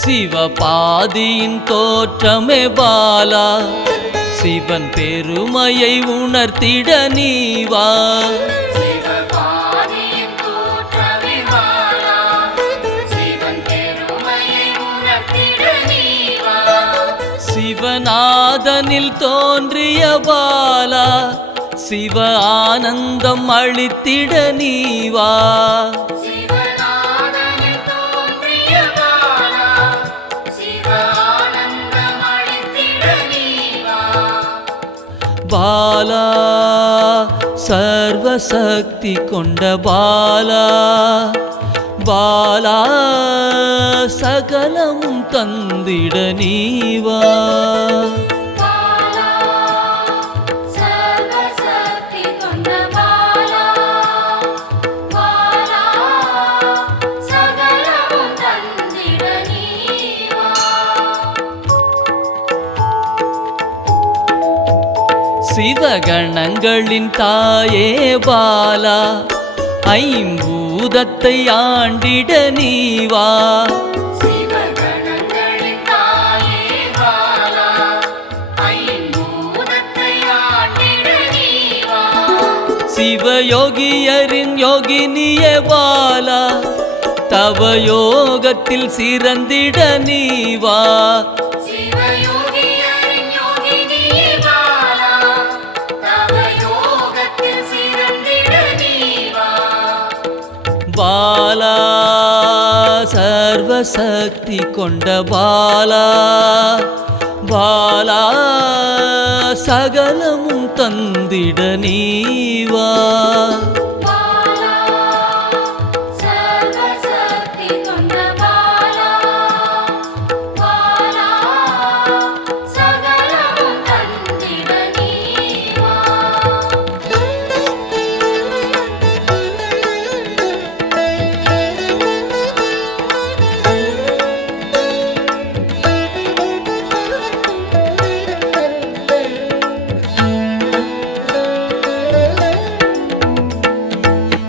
சிவபாதியின் தோற்றமே பாலா, சிவன் பெருமையை உணர்த்திட நீவா. சிவநாதனில் தோன்றிய பாலா, சிவ ஆனந்தம் அளித்திட நீவா. பாலா சர்வசக்தி கொண்ட பாலா, பாலா சகலமும் தந்திட நீவா. சிவகணங்களின் தாயே பாலா, ஐம்பூதத்தை ஆண்டிட நீவா. சிவயோகியரின் யோகினியே பாலா, தவ யோகத்தில் சிறந்திட நீவா. பாலா சர்வசக்தி கொண்ட பாலா, பாலா சகலமும் தந்திட நீவா.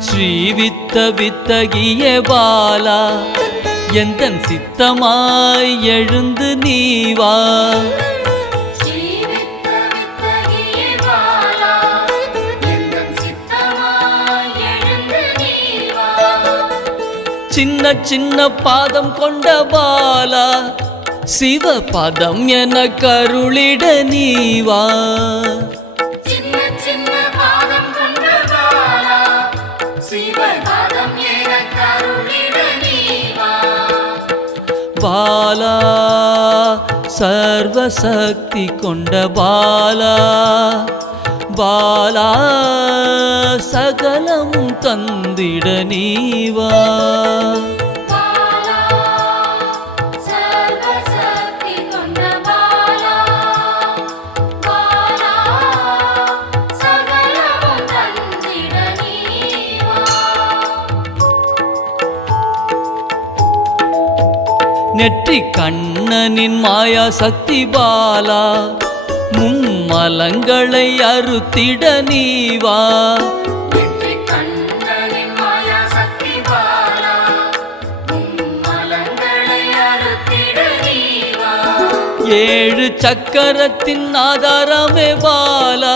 ஸ்ரீவித்த வித்தகிய பாலா, எந்தன் சித்தமாய் எழுந்து நீவா. சின்ன சின்ன பாதம் கொண்ட பாலா, சிவ பதம் என கருளிட நீவா. பாலா சர்வசக்தி கொண்ட பாலா, பாலா சகலமும் தந்திட நீவா. நெற்றி கண்ணனின் மாயா சக்தி பாலா, மும்மலங்களை அறுத்திட நீவா. ஏழு சக்கரத்தின் ஆதாரமே பாலா,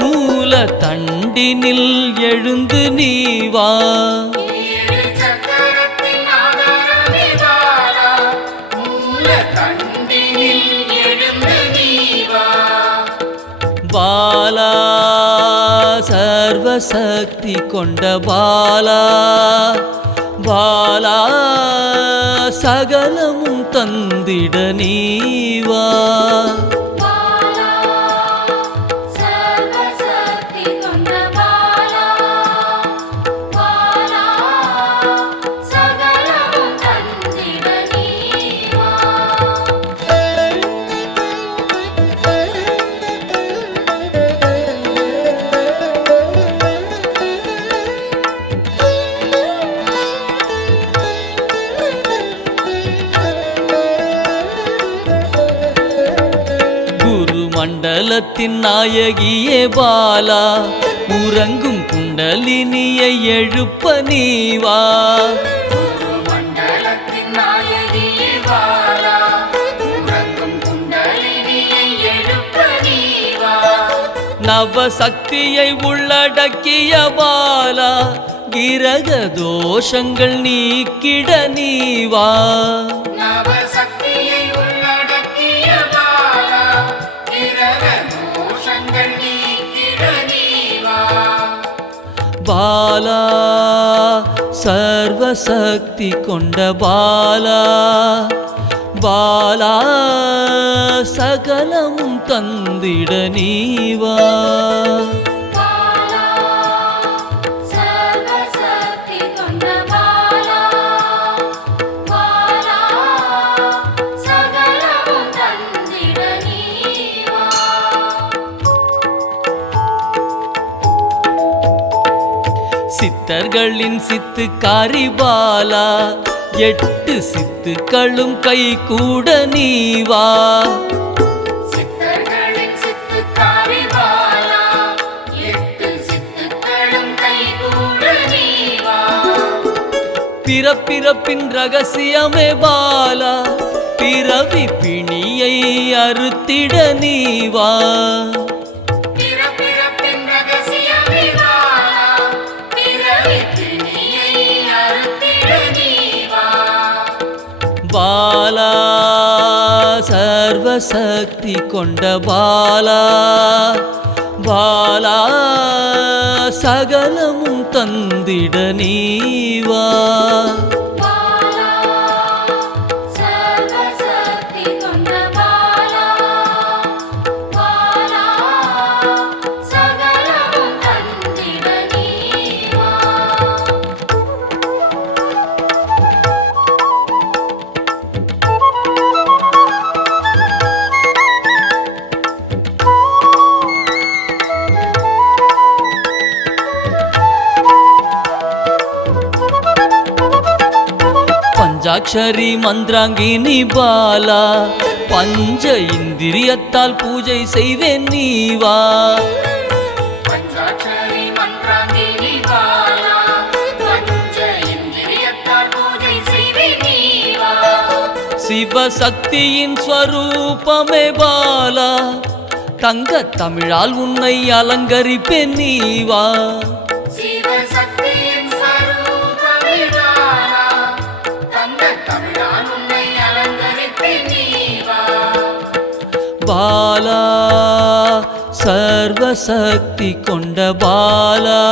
மூல தண்டினில் எழுந்து நீவா. பாலா சர்வசக்தி கொண்ட பாலா, பாலா சகலமும் தந்திட நீவா. மண்டலத்தின் நாயகியே பாலா உறங்கும் குண்டலினியை எழுப்ப நீவா நவசக்தியை உள்ளடக்கிய பாலா கிரக தோஷங்கள் நீக்கிட நீவா பாலா சர்வசக்தி கொண்ட பாலா பாலா சகலமும் தந்திட நீவா சித்தர்களின் சித்துக்காரி பாலா 8 சித்துக்களும் கை கூட நீவா பிறப்பிறப்பின் ரகசியமே பாலா பிறவி பிணியை அறுத்திட நீவா பாலா சர்வசக்தி கொண்ட பாலா பாலா சகலமும் தந்திட நீவா பஞ்சாட்சரி மந்திராங்கினி பாலா பஞ்ச இந்திரியத்தால் பூஜை செய்வேன் நீவா சிவசக்தியின் ஸ்வரூபமே பாலா தங்க தமிழால் உன்னை அலங்கரிப்பேன் நீவா பாலா சர்வசக்தி கொண்ட பாலா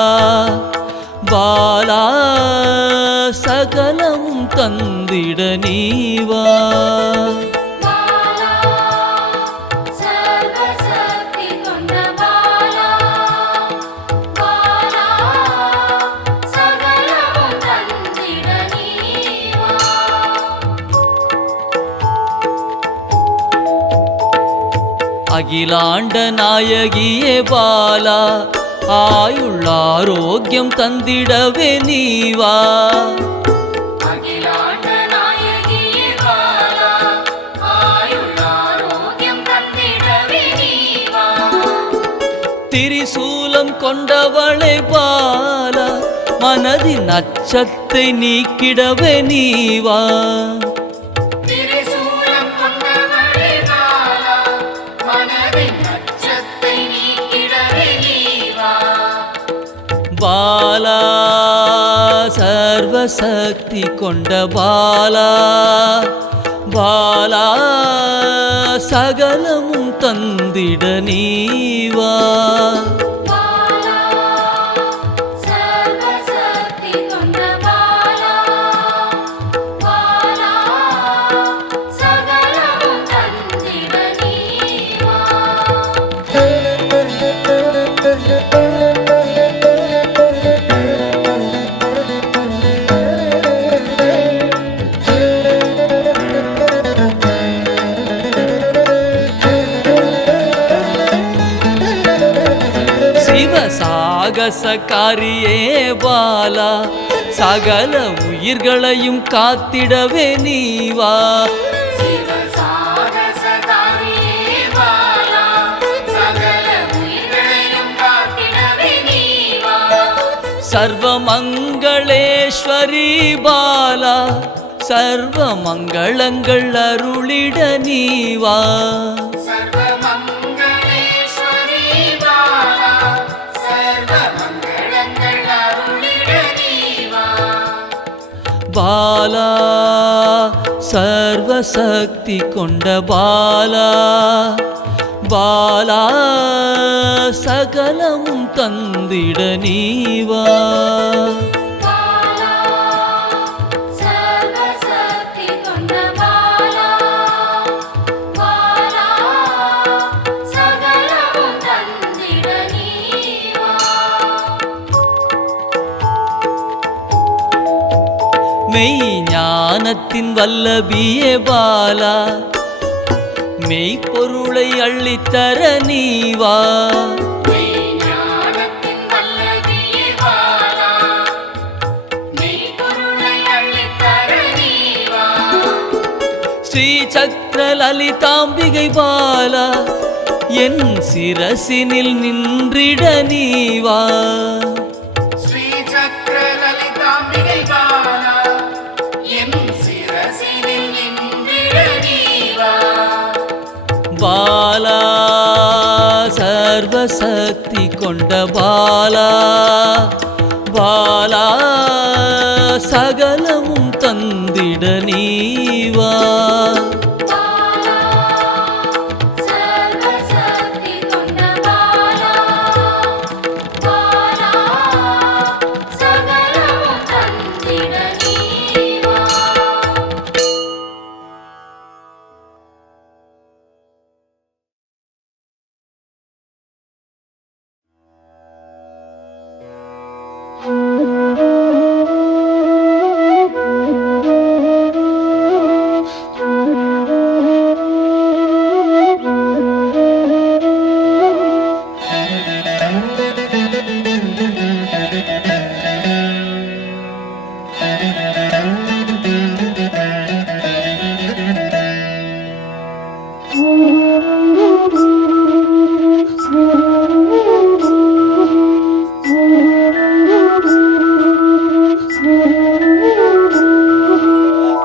பாலா சகலமும் தந்திட நீவா அகிலாண்ட நாயகியே பாலா ஆயுள் ஆரோக்கியம் தந்திடவே நீவா திரிசூலம் கொண்டவளே பாலா மனதின் அச்சத்தை நீக்கிடவே நீவா பாலா சர்வசக்தி கொண்ட பாலா பாலா சகலமும் தந்திட நீவா சாகசக்காரியே பாலா சகல உயிர்களையும் காத்திடவே நீவா சர்வமங்களேஸ்வரி பாலா சர்வ மங்களங்கள் அருளிட நீவா பாலா சர்வசக்தி கொண்ட பாலா பாலா சகலமும் தந்திட நீவா மெய் ஞானத்தின் வல்லபியே பாலா மெய்ப்பொருளை அள்ளித்தர நீவா ஸ்ரீ சக்கர லலிதாம்பிகை பாலா என் சிரசினில் நின்றிட நீவா பாலா சர்வசக்தி கொண்ட பாலா பாலா சகலமும் தந்திட நீவா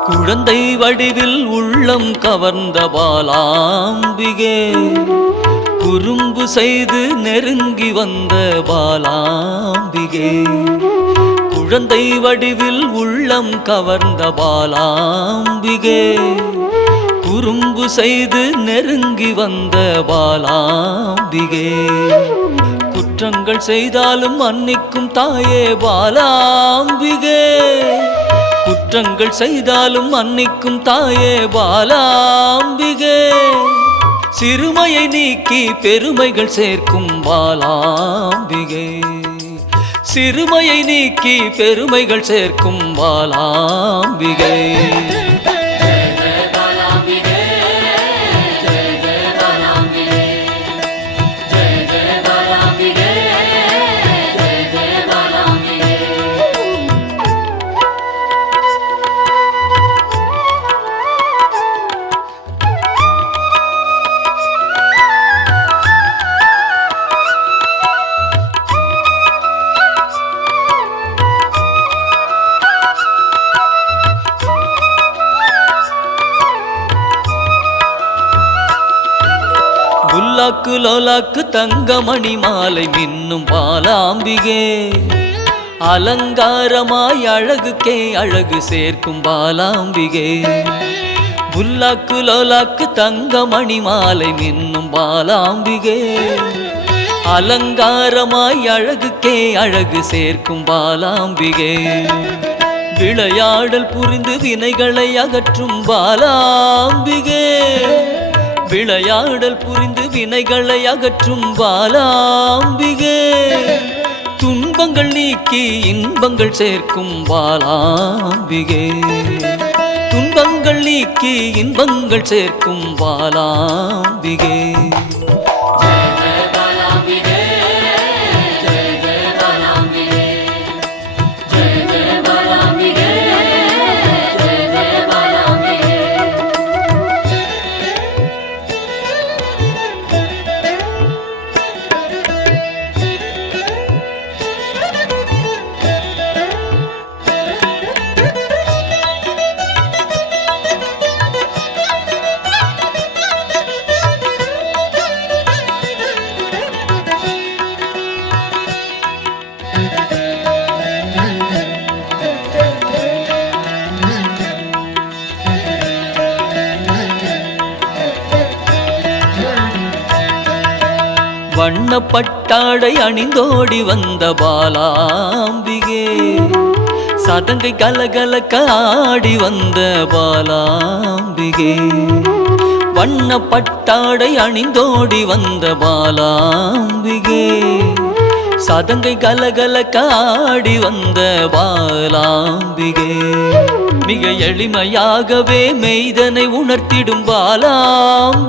குழந்தை வடிவில் உள்ளம் கவர்ந்த பாலாம்பிகே குறும்பு செய்து நெருங்கி வந்த பாலாம்பிகே குழந்தை வடிவில் உள்ளம் கவர்ந்த பாலாம்பிகே குறும்பு செய்து நெருங்கி வந்த பாலாம்பிகே குற்றங்கள் செய்தாலும் மன்னிக்கும் தாயே பாலாம்பிகே குற்றங்கள் செய்தாலும் மன்னிக்கும் தாயே பாலாம்பிகே சிறுமையை நீக்கி பெருமைகள் சேர்க்கும் பாலாம்பிகே சிறுமையை நீக்கி பெருமைகள் சேர்க்கும் பாலாம்பிகே லோலாக்கு லோலாக்கு தங்கமணி மாலை மின்னும் பாலாம்பிகே அலங்காரமாய் அழகுக்கே அழகு சேர்க்கும் பாலாம்பிகே புல்லாக்கு லோலாக்கு தங்கமணி மாலை மின்னும் பாலாம்பிகே அலங்காரமாய் அழகுக்கே அழகு சேர்க்கும் பாலாம்பிகே விளையாடல் புரிந்து வினைகளை அகற்றும் பாலாம்பிகே விளையாடல் புரிந்து வினைகளை அகற்றும் பாலாம்பிகே துன்பங்கள் நீக்கி இன்பங்கள் சேர்க்கும் பாலாம்பிகே துன்பங்கள் நீக்கி இன்பங்கள் சேர்க்கும் பாலாம்பிகே வண்ணப்பட்டாடை அணிந்தோடி வந்த பாலாம்பிகே சதங்கை கலகலக்க ஆடி வந்த பாலாம்பிகே வண்ணப்பட்டாடை அணிந்தோடி வந்த பாலாம்பிகே சதங்கை கலகலக்க ஆடி வந்த பாலாம்பிகே மிக எளிமையாகவே மெய்தனை உணர்த்திடும் பாலாம்பிகே